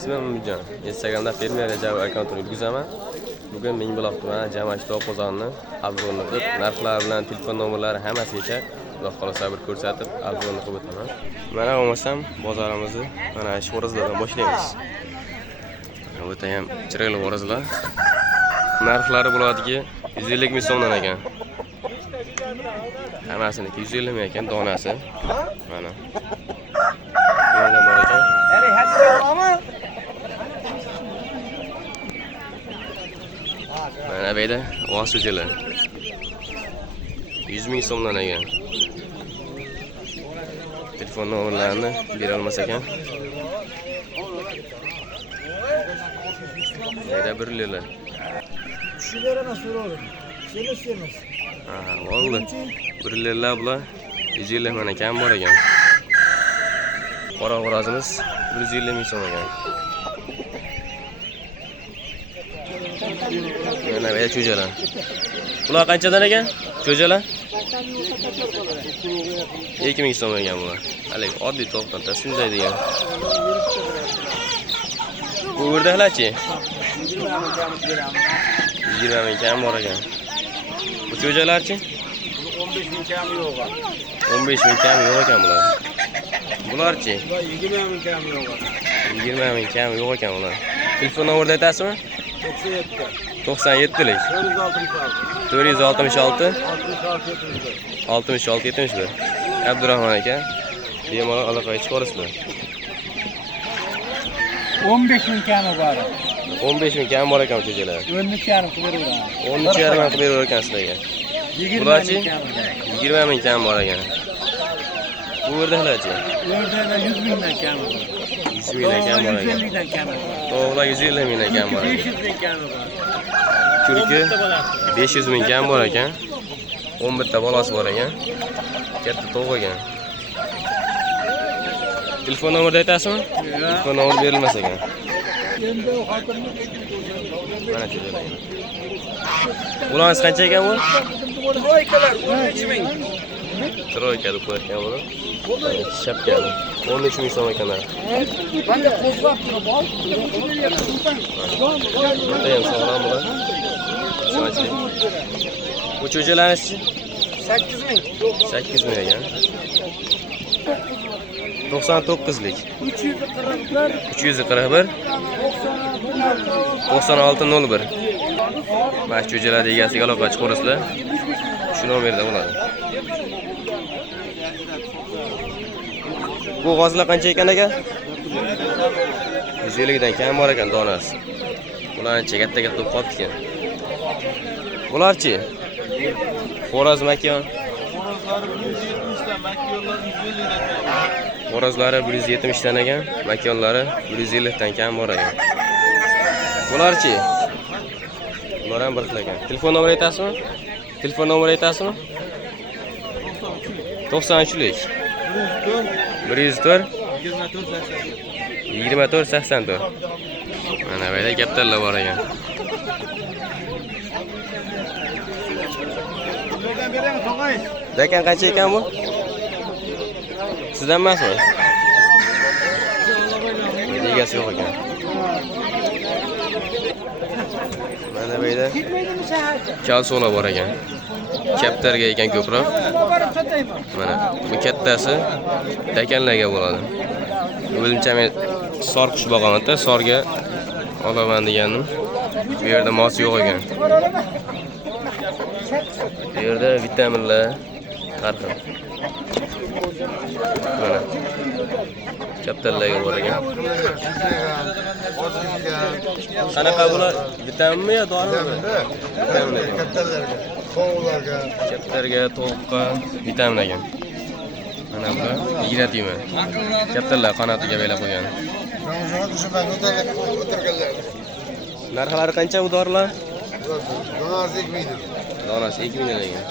İsmim Umidjon. Instagramda fermer Rajab akkauntini yurgizaman. Bugun Mingbuloq tumani Jamashitov bozorni obzorni qilib, narxlar bilan telefon nomerlari hammasigacha Xudo xolasa bir ko'rsatib, obzorni qilib o'taman. Mana bo'lmasam bozorimizni mana shu xo'rozlardan boshlaymiz. Bu ham chiroyli xo'rozlar. Narxlari bo'ladiki 150 ming so'mdan ekan. Hammasiniki 150 ming ekan donasi. Mana. Yo'lda bor ekan. Mana beyda vositalar 100 ming so'mdan ekan. Telefon nomerlarini bera olmas ekan. Beyda birlilar. Kişilerine soruyorum. Sevmez. Ha, oldu. Birlilar bular 150 ming ekan bor ekan. Qora xo'rozimiz 150 ming so'm ekan. Mana bu cho'jalar. Bular qanchadan ekan? Cho'jalar? 2000 so'm ekan bular. Halik oddiy to'qdan tasminday degan. Bu o'rdalarchi? 20 ming kam bor ekan. Bu cho'jalarchi? 15 bin kam yo'q. 15 ming kam yo'q ekan bular. Bularchi? 20 bin kam yo'q. 20 ming kam yo'q ekan bular. Telefon nomerni aytasizmi? 97 lik. 466 66 71. Abdurahmon aka. Bemalol aloqaga chiqarsizlar. 15 bin kam var. 15 ming kam bor ekan cho'jalar. 13,5 qilib beraman. 13,5 qilib berar ekan sizlarga. Bularchi? 20 ming kam bor ekan. Bu o'rdalarchi? O'rdalar 100 mingdan kam var. 100 mingdan kam bor ekan. 150 mingdan kam var. To'g'ri 150 mingdan kam bor ekan. 500 bin kam var. Turki 500 ming kam bor ekan. 11 ta bolasi bor ekan. Katta to'g'ri ekan. Telefon nomerni aytasizmi? Telefon nomeri berilmas ekan. Endi xotinni Mana cho'jalar. Bularning qancha ekan bu? Troykalar 13 ming. Troyka deb qo'ygan buni. Shapkali. 13 ming so'm ekan. Qanday qo'zg'ab turib ol. Burada ham sog'lom bular. Sochli. Bu cho'jalarchi? 8 ming. 8 ming ekan. 99 lik. 341 341 9601. Mana cho'jalar egasiga aloqa chiqarsizlar. Shu nomerda bo'ladi. Bu g'ozlar qancha ekan aka? 150 dan kam bor ekan donasi. Bularni katta-katta bo'lib qolibdi ekan. Bularchi? Xo'roz makon. Xo'rozlari 170 dan ekan, makonlari 150 dan kam bor ekan. Bularchi? Bular ham bir xil ekan. Telefon nomeri aytasizmi? Telefon nomeri aytasizmi? 93 lik. 104 24 84. Mana bu yerda kaptarlar bor ekan. Lekin qancha ekan bu? Sizdan emasmi? Egasi yo'q ekan. Mana bu yerda kalsola bor ekan. Kaptarga ekan ko'proq. Mana bu kattasi dakanlarga bo'ladi. O'zimcha men sor qush boqaman-da, sorga olaman deganim. Bu yerda mos yo'q ekan. Bu yerda vitaminlar har xil. Mana kaptarlarga bor ekan. Qanaqa bular? Vitaminmi yo dorimi? Vitamin. Kaptarga, tovuqqa vitamin ekan. Mana bular 20 ming. Kaptarlar qanotiga belab qo'ygan. Narxlari qancha bu dorilar? Donasi 2 ming ekan.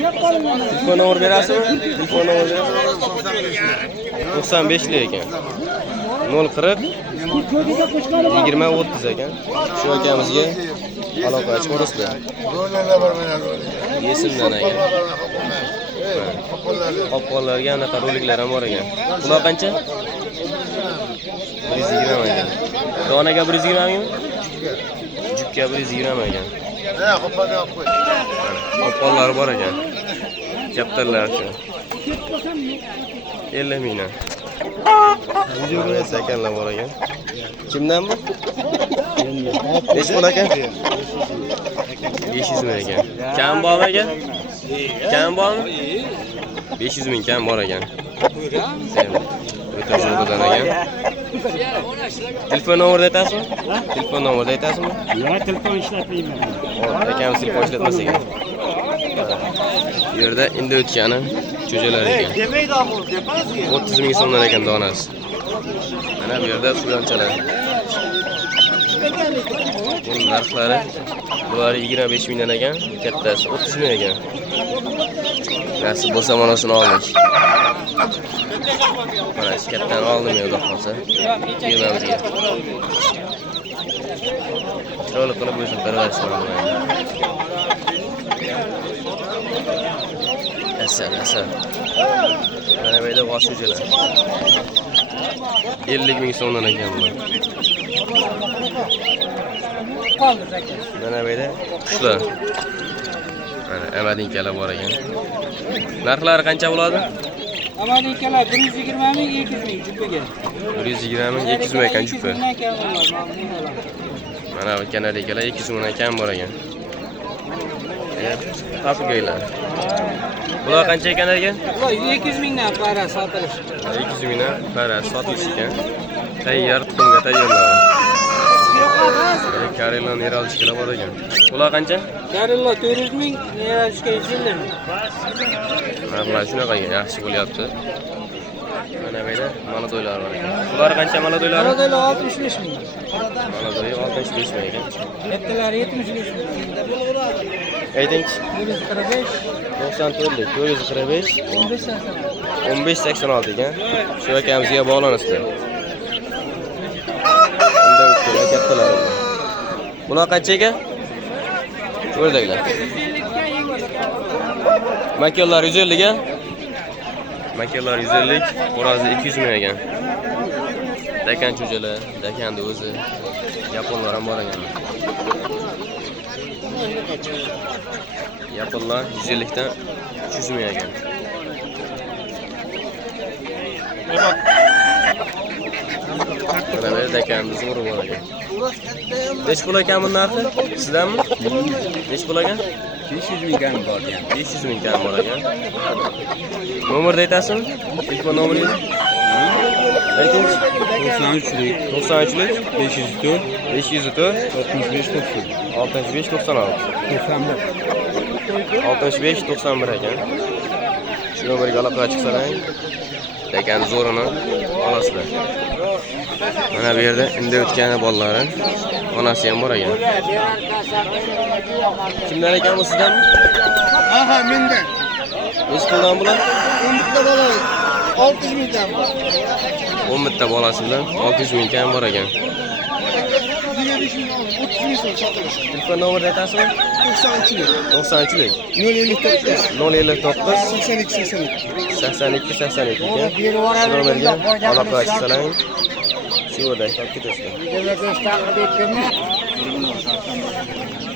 Telefon nomer berasizmi? Telefon nomer berasizmi? 95 lik ekan. 040 20 30 ekan. Shu akamizga aloqa chiqarsizlar. Yesimdan ekan. Qopqonlarga anaqa roliklar ham bor ekan. Bular qancha? 120 ekan. Donaga 120 mingmi? Jupga 120 ekan. Qo'pollar bor ekan. Kaptallar shu. 50 mingdan. Yurgan sakanlar bor ekan. Kimdan bu? Necha pul ekan? 500 ming ekan. Kam bormi ekan? Kam bormi? 500 ming kam bor ekan. O'ta zo'rdan ekan. Telefon nomerini aytasizmi? Telefon nomerini aytasizmi? Yo'q, telefon ishlatmayman. Akam telefon ishlatmas ekan. Bu yerda endi o'tgani cho'jalar ekan. Demaydi bu, depasiga. 30 ming so'mdan ekan donasi. Mana bu yerda quyonchalar. Buning narxlari bular 25 mingdan ekan, kattasi 30 ming ekan. Nasib bo'lsa manasini oldik. Mana shu kattani oldim men xudo qolsa. Yemamizga. Chiroyli qilib o'zim parvarish qilaman. Asal. Mana bu yerda boshlovchilar. 50 ming so'mdan ekan bular. Mana bu yerda qushlar. Mana amadinkalar bor ekan. Narxlari qancha bo'ladi? Amadinkalar 120 ming, 200 ming jupaga. 120 ming, 200 ming ekan jupa. Mana bu kanadikalar 200 mingdan kam bor ekan. Papugaylar. Bular qancha ekan ekan? Bular 200 mingdan para sotilish. 200 mingdan para sotilish ekan. Tayyor tuxumga tayyorlanadi. Karelon neralishkalar bor ekan. Bular qancha? Karello 400 ming, neralishka 150 ming. Narxlar shunaqa yaxshi bo'lyapti. Mana bu yerda maladoylar bor ekan. Bular qancha maladoylar? Maladoylar 65 ming. Maladoy 65 ming ekan. Kattalar 75 ming. Aytingchi. 445, 94lik 445 15 1586 ekan. Shu akamizga bog'lanasizlar. Unda o'tgan kattalar. Bular qancha ekan? O'rdaklar. Makyollar 150 ga. Makyollar 150, xo'rozi 200 ming ekan. Dakan cho'jalar, dakanda o'zi. Yaponlar ham bor ekan. Yaponlar 150 dan 300 ming ekan. Mana bu dakanda zo'ri bor ekan. Nech pul ekan bu narxi? Sizdanmi? Nech pul ekan? 500 ming kam bor ekan. 500 ming kam bor ekan. Nomerni aytasizmi? Telefon nomeringizni? Aytingchi. 93lik 93lik 504 504 65 90 65 96 91 65 91 ekan. Shu nomerga aloqaga chiqsalaring, ekan zo'rini olasizlar. Mana bu yerda indi o'tgan bolalari, onasi ham bor ekan. Kimdan ekan bu sizdanmi? Aha, mendan. Nech puldan bular? 10 bitta bola 600 mingdan. 10 bitta bolasi bilan 600 ming kam bor ekan. 25 ming, 30 ming so'm sotilish. Telefon nomerini aytasizmi? 93lik 93lik 059 059 82 82. 82 82 ekan. Shu nomerga aloqaga chiqsalaring, shu yerda olib ketasizlar.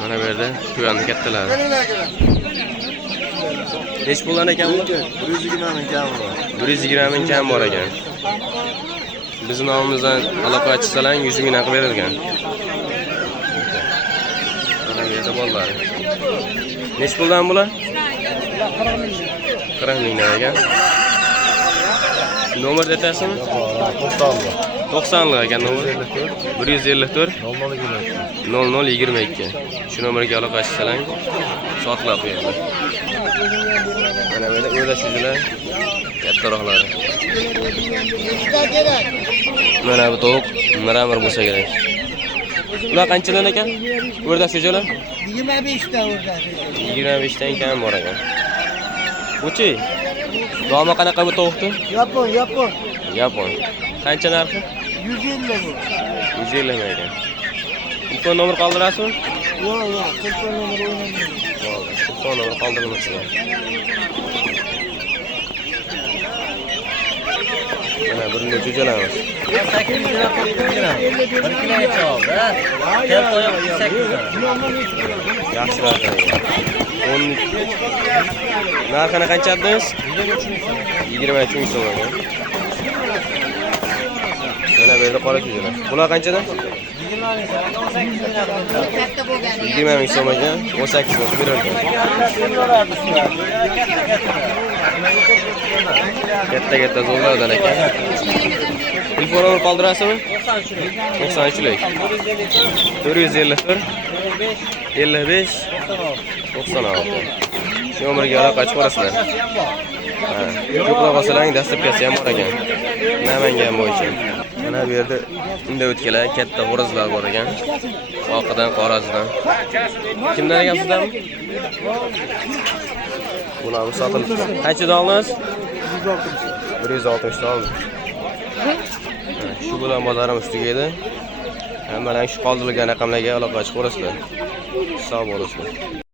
Mana bu yerda quyonni kattalari. Nech puldan ekan bu? 120 ming kam bor. 120 ming kam bor ekan. Bizning nomimizdan aloqaga chiqsalaring 100 mingdan qilib berilgan. Mana bu yerda bolalar. Nech puldan bular? 40 mingdan ekan. Nomerni aytasizmi? 90lik ekan nomer. 154 0022. Shu nomerga aloqaga chiqsalaring sotlab qo'yadi. Mana bu yerda o'ylashuvchilar kattaroqlari. Mana bu tovuq miramir bo'lsa kerak. Ular qanchadan ekan? O'rdak cho'jalar? 25 ta o'rdak. 25 dan kam bor ekan. Buchi? Nomi qanaqa bu tovuqni? Yapon. Qancha narxi? 150 bu. 150 ming ekan. Telefon nomer qoldirasizmi? Yo'q, telefon nomeri o'ynamayman. Bo'ldi. Telefon nomer qoldirmasizlar. Mana bir kilo cho'jalamiz. 800 lira qo'ydim. 1 kilogacha oldi. Katta oyoq 800 lira. Yaxshi narxi. 10. Narxini qancha dedingiz? 23 ming so'm ekan. Mana bu yerda qora cho'jalar. Bular qanchadan? 20 ming so'm ekan. 18 ming berar ekan. Katta zo'rlardan ekan. Telefon nomeri qoldirasizmi? 93lik. 451 55 96. Shu nomerga aloqa chiqarasizlar. Ko'proq olsalaring dasturkasi ham bor ekan. Namangan bo'yicha. Mana bu yerda unda o'tkalar, katta xo'rozlar bor ekan. Oqidan, qorazidan. Kimdan ekan sizlarmi? Bular sotilib. Qanchadan oldingiz? 160 dan oldim. Shu bilan bozorimiz tugaydi. Hammalar shu qoldirilgan raqamlarga aloqa chiqarasizlar. Sog' bo'lasizlar.